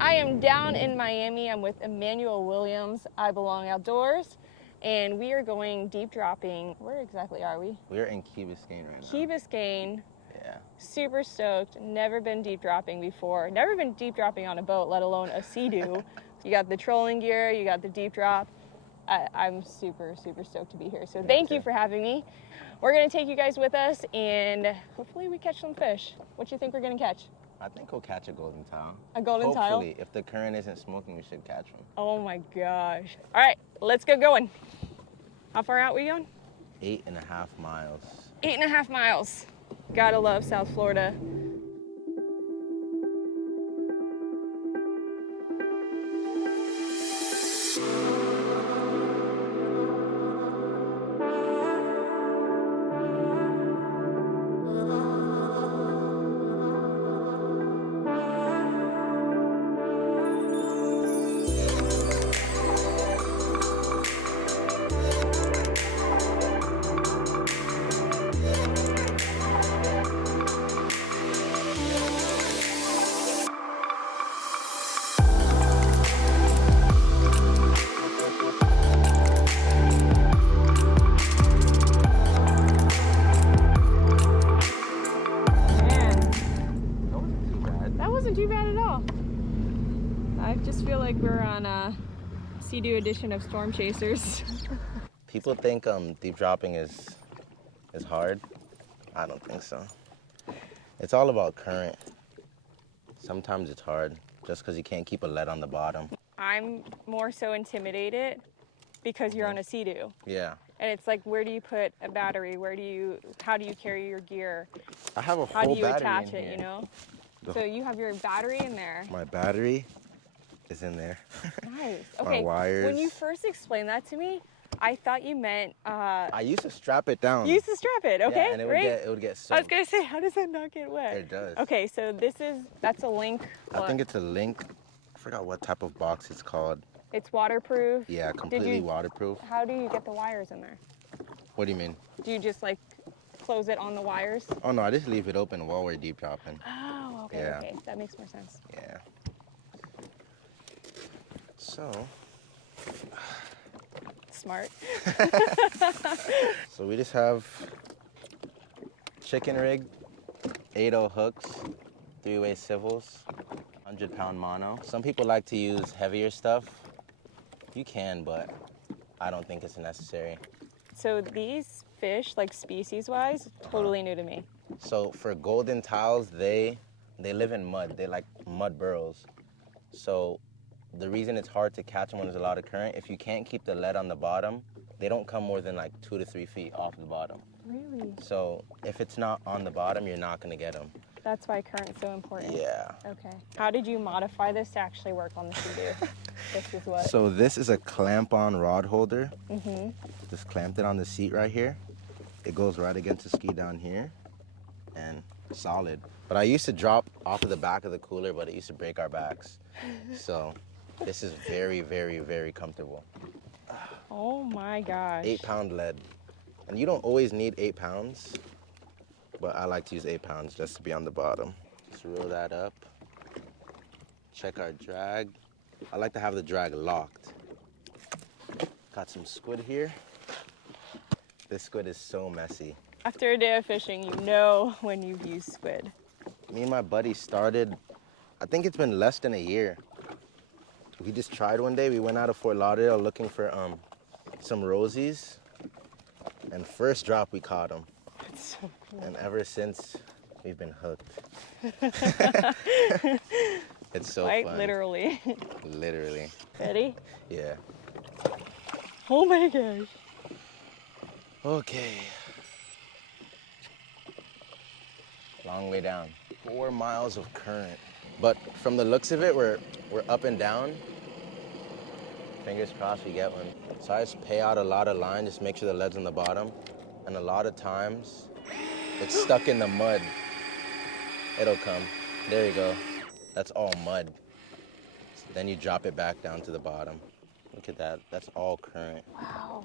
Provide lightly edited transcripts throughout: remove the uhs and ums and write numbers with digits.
I am down in Miami. I'm with Emmanuel Williams. I Belong Outdoors. And we are going deep dropping. Where exactly are we? We're in Key Biscayne right now. Key Biscayne. Yeah. Super stoked. Never been deep dropping before. Never been deep dropping on a boat, let alone a Sea-Doo. You got the trolling gear, you got the deep drop. I'm super, super stoked to be here. So thank you for having me. We're gonna take you guys with us and hopefully we catch some fish. What do you think we're gonna catch? I think we'll catch a golden tile. A golden tile? Hopefully, if the current isn't smoking, we should catch one. Oh my gosh. All right, let's get going. How far out we going? 8.5 miles. 8.5 miles. Gotta love South Florida. Too bad at all. I just feel like we're on a Sea-Doo edition of Storm Chasers. People think deep dropping is hard. I don't think so. It's all about current. Sometimes it's hard just because you can't keep a lead on the bottom. I'm more so intimidated because you're on a Sea-Doo. Yeah. And it's like, where do you put a battery? How do you carry your gear? I have a How whole do you battery attach in it, here. you know? So you have your battery in there. My battery is in there. Nice. Okay. My wires. When you first explained that to me, I thought you meant. I used to strap it down. You used to strap it. Okay. Yeah, and it would get soaked. I was gonna say, how does that not get wet? It does. Okay, so that's a link. I think it's a link. I forgot what type of box it's called. It's waterproof. Yeah, completely waterproof. How do you get the wires in there? What do you mean? Do you just like close it on the wires? Oh no, I just leave it open while we're deep dropping. Oh, okay, Yeah. okay. That makes more sense. Yeah. So. Smart. So we just have chicken rig, 8/0 hooks, 3-way civils, 100-pound mono. Some people like to use heavier stuff. You can, but I don't think it's necessary. So these fish, like species-wise, totally new to me. So for golden tiles, they live in mud. They like mud burrows. So the reason it's hard to catch them when there's a lot of current, if you can't keep the lead on the bottom, they don't come more than like 2 to 3 feet off the bottom. Really? So if it's not on the bottom, you're not gonna get them. That's why current's so important. Yeah. Okay. How did you modify this to actually work on the Sea-Doo? This is what? So this is a clamp-on rod holder. Mm-hmm. Just clamped it on the seat right here. It goes right against the ski down here, and solid. But I used to drop off of the back of the cooler, but it used to break our backs. So this is very, very, very comfortable. Oh my gosh. 8-pound lead. And you don't always need 8 pounds, but I like to use 8 pounds just to be on the bottom. Just roll that up. Check our drag. I like to have the drag locked. Got some squid here. This squid is so messy. After a day of fishing, you know when you've used squid. Me and my buddy started, I think it's been less than a year. We just tried one day. We went out of Fort Lauderdale looking for some rosies. And first drop, we caught them. That's so cool. And ever since, we've been hooked. It's so Quite fun. literally. Literally. Ready? Yeah. Oh my gosh. Okay. Long way down. 4 miles of current. But from the looks of it, we're up and down. Fingers crossed we get one. So I just pay out a lot of line, just make sure the lead's on the bottom. And a lot of times, it's stuck in the mud. It'll come. There you go. That's all mud. Then you drop it back down to the bottom. Look at that. That's all current. Wow.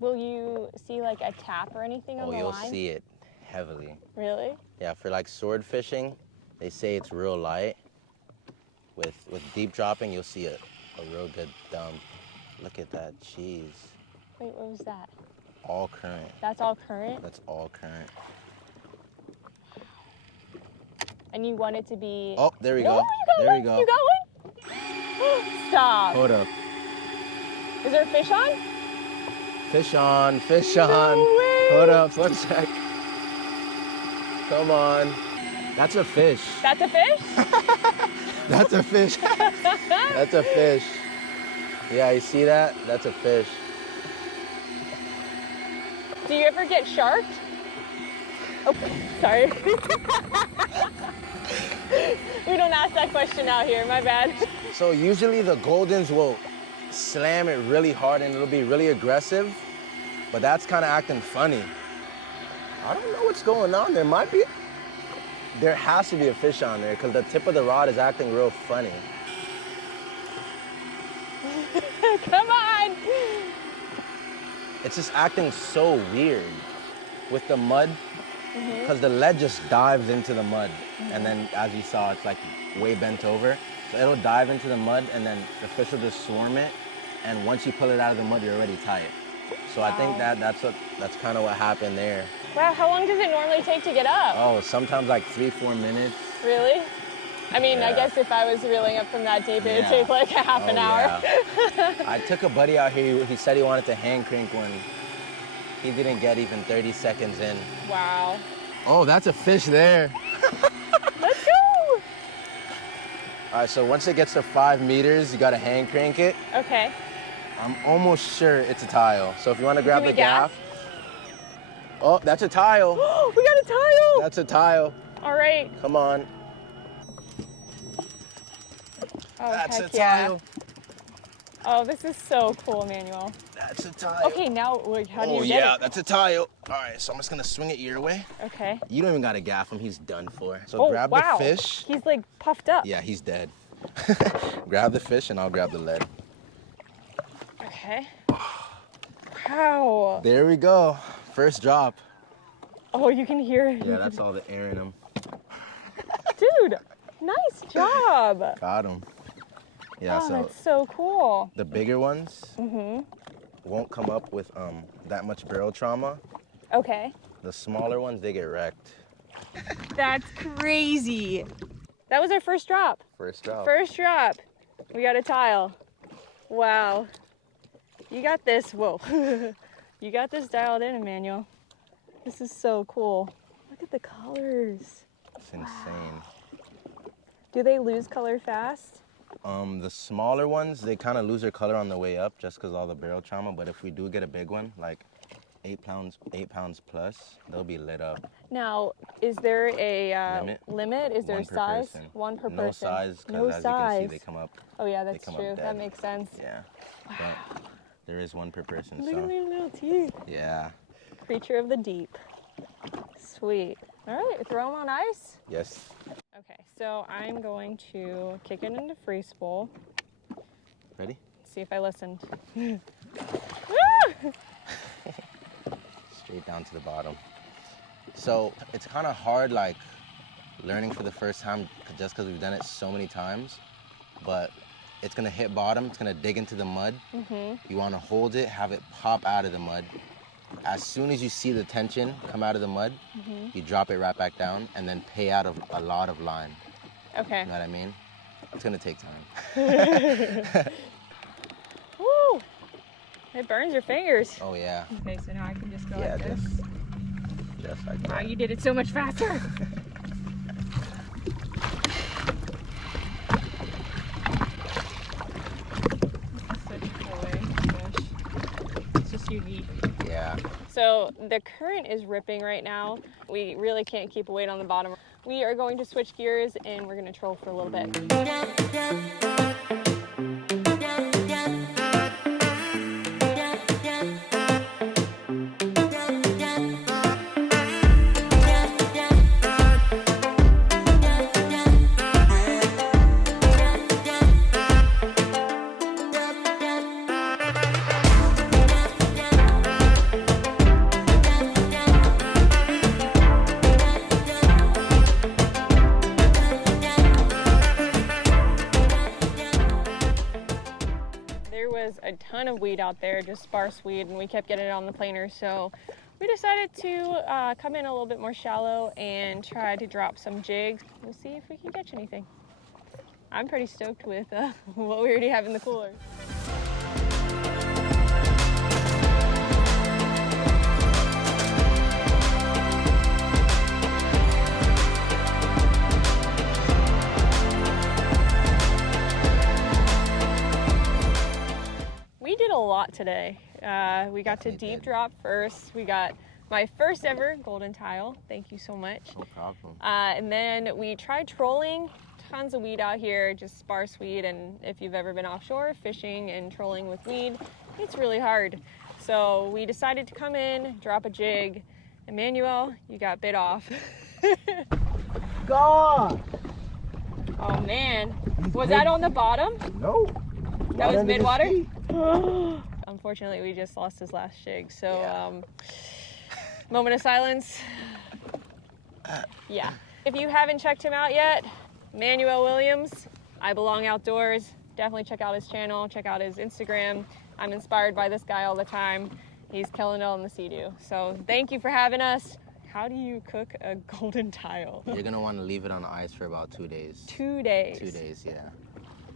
Will you see like a tap or anything on the line? Oh, you'll see it heavily. Really? Yeah, for like sword fishing, they say it's real light. With deep dropping, you'll see a real good dump. Look at that cheese. Wait, what was that? All current. That's all current? That's all current. And you want it to be... Oh, there we No, go. you got There one. we go. You got one? Stop. Hold up. Is there a fish on? Fish on, fish on. No way. Hold up, one sec. Come on. That's a fish. That's a fish? That's a fish. That's a fish. Yeah, you see that? That's a fish. Do you ever get sharked? Oh, sorry. We don't ask that question out here, my bad. So usually the Goldens will slam it really hard and it'll be really aggressive, but that's kind of acting funny. I don't know what's going on. There has to be a fish on there because the tip of the rod is acting real funny. Come on. It's just acting so weird with the mud because the lead just dives into the mud. And then as you saw, it's like way bent over. So it'll dive into the mud and then the fish will just swarm it. And once you pull it out of the mud, you're already tight. So I think that's kind of what happened there. Wow, how long does it normally take to get up? Oh, sometimes like 3-4 minutes. Really? I mean, I Yeah. guess if I was reeling up from that deep, it would Yeah. take like a half an hour. Yeah. I took a buddy out here. He said he wanted to hand crank one. He didn't get even 30 seconds in. Wow. Oh, that's a fish there. Let's go. All right, so once it gets to 5 meters, you gotta hand crank it. Okay. I'm almost sure it's a tile. So if you wanna grab we the gaff. gaff? Oh, that's a tile. We got a tile. That's a tile. All right. Come on. Oh, That's heck a yeah. tile. Oh, this is so cool, Emmanuel. That's a tile. Okay, now like, how do you Oh get yeah, it? that's a tile. All right, so I'm just gonna swing it your way. Okay. You don't even gotta gaff him, he's done for. So Oh, grab wow. the fish. He's like puffed up. Yeah, he's dead. Grab the fish and I'll grab the lead. Okay. Wow. There we go. First drop. Oh, you can hear it. Yeah, that's all the air in him. Dude, nice job. Got him. Yeah, Oh, so that's so cool. the bigger ones won't come up with that much barrel trauma. Okay. The smaller ones, they get wrecked. That's crazy. That was our first drop. First drop. First drop. We got a tile. Wow. You got this. Whoa. You got this dialed in, Emmanuel. This is so cool. Look at the colors. It's insane. Do they lose color fast? The smaller ones, they kind of lose their color on the way up just because all the barrel trauma. But if we do get a big one, like 8 pounds plus, they'll be lit up. Now, is there a Limit? Is there a One per size? person. One per No person. size, No because as size. you can see, they come up. Oh yeah, that's come up true. That dead. makes sense. Yeah. But there is one per person. Look at So these little teeth. yeah. Creature of the deep. Sweet. All right, throw them on ice. Yes. Okay, so I'm going to kick it into freeze bowl. Ready? See if I listened. Straight down to the bottom. So it's kind of hard, like learning for the first time, just because we've done it so many times. But it's gonna hit bottom. It's gonna dig into the mud. You want to hold it, have it pop out of the mud. As soon as you see the tension come out of the mud, you drop it right back down, and then pay out of a lot of line. Okay. You know what I mean? It's gonna take time. Woo! It burns your fingers. Oh yeah. Okay, so now I can just go Yeah, like this. Just like Wow, that. you did it so much faster. Such a cool way to fish. It's just unique. Yeah. So the current is ripping right now. We really can't keep a weight on the bottom. We are going to switch gears and we're going to troll for a little bit. was a ton of weed out there, just sparse weed, and we kept getting it on the planer. So we decided to come in a little bit more shallow and try to drop some jigs. We'll see if we can catch anything. I'm pretty stoked with what we already have in the cooler. We did a lot today. We got to deep drop first. We got my first ever golden tile. Thank you so much. No problem. And then we tried trolling. Tons of weed out here, just sparse weed. And if you've ever been offshore fishing and trolling with weed, it's really hard. So we decided to come in, drop a jig. Emmanuel, you got bit off. God! Oh man, was that on the bottom? No. That was mid-water? Unfortunately, we just lost his last jig. So, moment of silence. Yeah. If you haven't checked him out yet, Emmanuel Williams, I Belong Outdoors. Definitely check out his channel, check out his Instagram. I'm inspired by this guy all the time. He's killing it on the Sea-Doo. So thank you for having us. How do you cook a golden tile? You're gonna want to leave it on ice for about 2 days. 2 days? 2 days, yeah.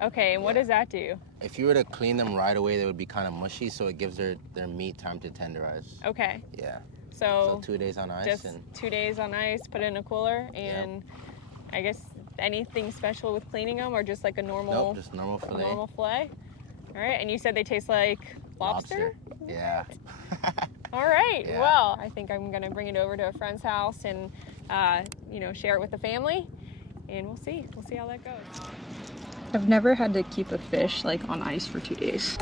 Okay, and what does that do? If you were to clean them right away, they would be kind of mushy, so it gives their meat time to tenderize. Okay. Yeah. So 2 days on ice. Just and 2 days on ice, put it in a cooler, and I guess anything special with cleaning them, or just like a normal? Nope, just normal fillet. Normal fillet. All right, and you said they taste like lobster? Yeah. All right. Yeah. Well, I think I'm gonna bring it over to a friend's house and share it with the family, and we'll see how that goes. I've never had to keep a fish like on ice for 2 days.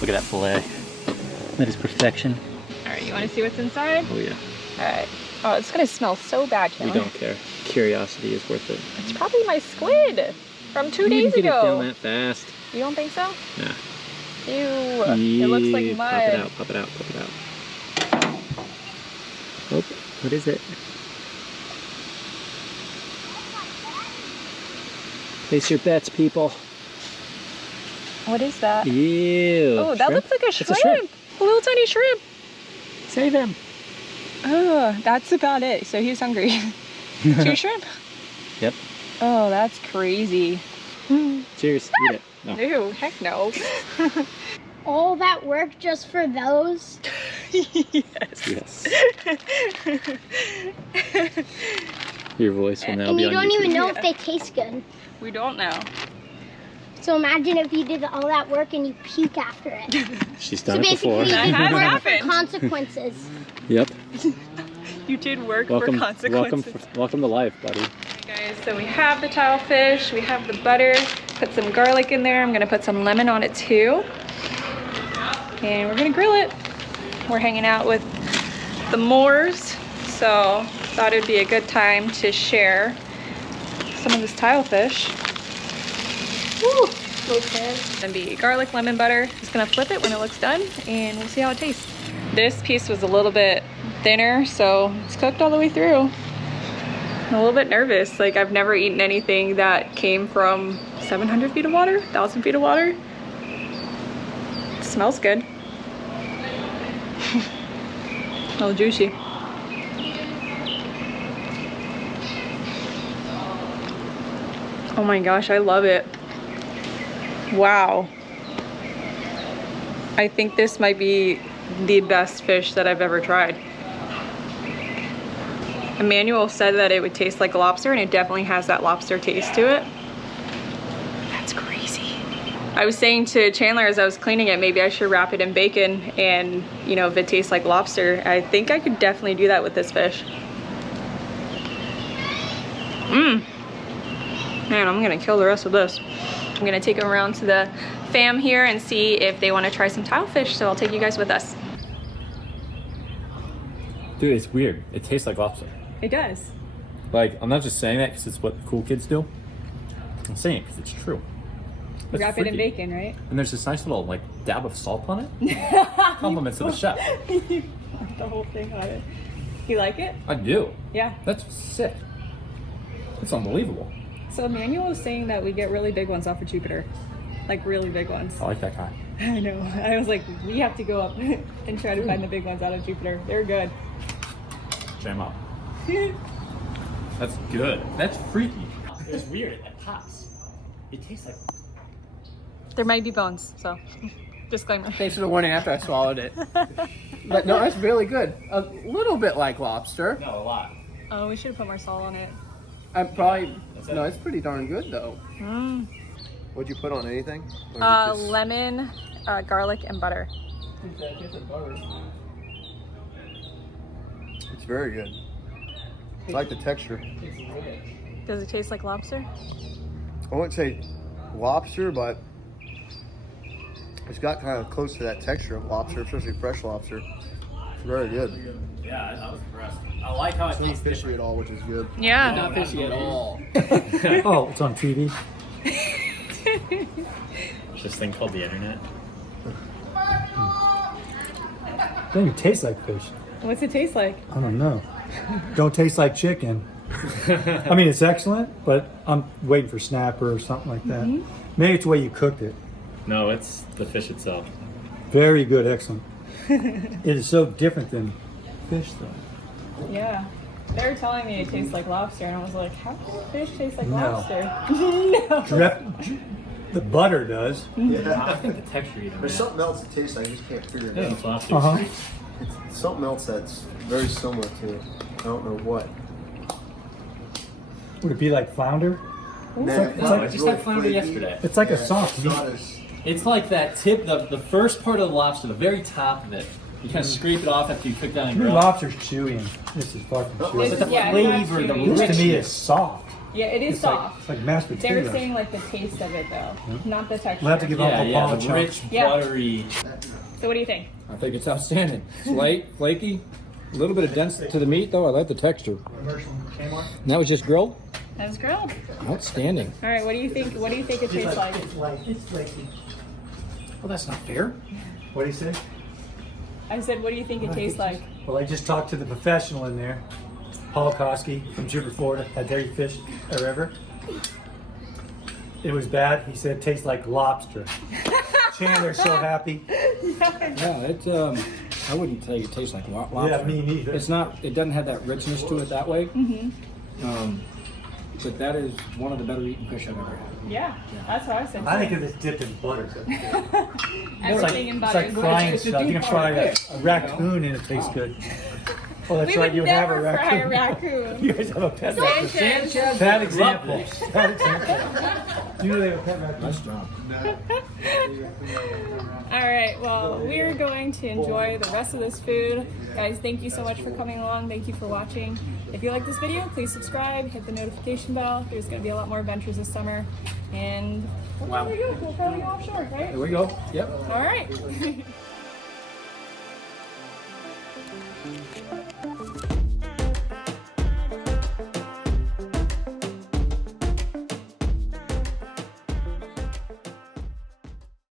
Look at that fillet. That is perfection. All right, you want to see what's inside? Oh yeah. All right. Oh, it's gonna smell so bad, We Chandler. don't care. Curiosity is worth it. It's probably my squid from 2 days You didn't get it ago. down that fast. You don't think so? Nah. Ew. It looks like mud. Pop it out, pop it out, pop it out. Oh, what is it? Place your bets, people. What is that? Ew. Oh, that looks like a shrimp. It's a shrimp. A little tiny shrimp. Save him. Oh, that's about it. So he's hungry. 2 shrimp? Yep. Oh, that's crazy. Cheers. Eat it. No. Ew, heck no. All that work just for those? Yes. Yes. Your voice will now And be you on don't YouTube. even know if they taste good. We don't know. So imagine if you did all that work and you puke after it. She's So done it basically, before. you That did has work happened. for consequences. Yep. You did work Welcome, for consequences. welcome to life, buddy. Guys, so we have the tilefish, we have the butter, put some garlic in there. I'm gonna put some lemon on it too. And we're gonna grill it. We're hanging out with the Moors, so thought it'd be a good time to share some of this tilefish. Woo! Okay. It's gonna be garlic, lemon, butter. Just gonna flip it when it looks done and we'll see how it tastes. This piece was a little bit thinner, so it's cooked all the way through. I'm a little bit nervous. Like, I've never eaten anything that came from 700 feet of water, 1,000 feet of water. It smells good. Oh, juicy. Oh my gosh, I love it. Wow. I think this might be the best fish that I've ever tried. Emmanuel said that it would taste like lobster, and it definitely has that lobster taste to it. That's crazy. I was saying to Chandler as I was cleaning it, maybe I should wrap it in bacon, and you know, if it tastes like lobster, I think I could definitely do that with this fish. Man, I'm gonna kill the rest of this. I'm gonna take them around to the fam here and see if they wanna try some tilefish, so I'll take you guys with us. Dude, it's weird. It tastes like lobster. It does. Like, I'm not just saying that because it's what cool kids do. I'm saying it because it's true. That's Wrap it in freaky. bacon, right? And there's this nice little like dab of salt on it. Compliments to the chef. You want the whole thing on it. You like it? I do. Yeah. That's sick. That's unbelievable. So Emmanuel was saying that we get really big ones off of Jupiter. Like really big ones. I like that guy. I know. I was like, we have to go up and try to find the big ones out of Jupiter. They're good. Jam up. That's good. That's freaky. It's weird. It like pops. It tastes like. There might be bones, so disclaimer. Thanks for the warning after I swallowed it. But no, that's really good. A little bit like lobster. No, a lot. Oh, we should have put more salt on it. I probably it. no, it's pretty darn good though. What'd you put on anything? Or is it just- Lemon, garlic, and butter. It's very good. I like the texture. Does it taste like lobster? I wouldn't say lobster, but it's got kind of close to that texture of lobster, especially fresh lobster. It's very good. Yeah, I was impressed. I like how it It's not tastes fishy different. at all, which is good. Yeah. Not fishy at all. Oh, it's on TV. There's this thing called the internet. Doesn't even taste like fish. What's it taste like? I don't know. Don't taste like chicken. I mean, it's excellent, but I'm waiting for snapper or something like that. Maybe it's the way you cooked it. No, it's the fish itself. Very good, excellent. It is so different than fish, though. Yeah. They were telling me it tastes like lobster, and I was like, how does fish taste like No. lobster? No. The butter does. I think the texture even. There's something else that tastes, I just can't figure it out. It's lobster. Uh-huh. It's something else that's very similar to it. I don't know what. Would it be like flounder? No, I just had flounder yesterday. It's like a soft It's meat. not as It's like that tip, the first part of the lobster, the very top of it. You kind of scrape it off after you cook that and To me, grill. lobster's chewy, and this is far from chewy. But the Yeah, it's flavor, not the chewy. This to me richness. is soft. Yeah, it is It's like, soft. it's like mashed They potatoes. were saying like the taste of it though, not the texture. We'll have to give Yeah, Uncle yeah, Paul a the chunk. rich, Yeah. buttery. So what do you think? I think it's outstanding. It's light, flaky, a little bit of dense to the meat though. I like the texture. And that was just grilled? That was grilled. Outstanding. All right, what do you think? What do you think it tastes like? It's flaky. Well, that's not fair. What do you say? I said, what do you think it tastes like? Well, I just talked to the professional in there, Paul Koski from Jupiter, Florida, at Dairy Fish River. It was bad. He said it tastes like lobster. Chandler's so happy. Yeah, it. I wouldn't say it tastes like lobster. Yeah, me neither. It's not. It doesn't have that richness to it that way. But that is one of the better eaten fish I've ever had. Yeah, that's what I said. I think of this dipped in butter. Everything in It's butter. like is frying delicious. stuff. You can fry a raccoon and it tastes good. Oh, that's We right. would You have a never fry a raccoon. raccoon. You guys have a pet raccoon. Sanchez. Bad example. Bad example. You know they have a pet raccoon. Nice job. All right, well, we're going to enjoy the rest of this food. Guys, thank you so much for coming along. Thank you for watching. If you like this video, please subscribe, hit the notification bell. There's going to be a lot more adventures this summer. And we'll probably go offshore, right? There we go. Yep. All right.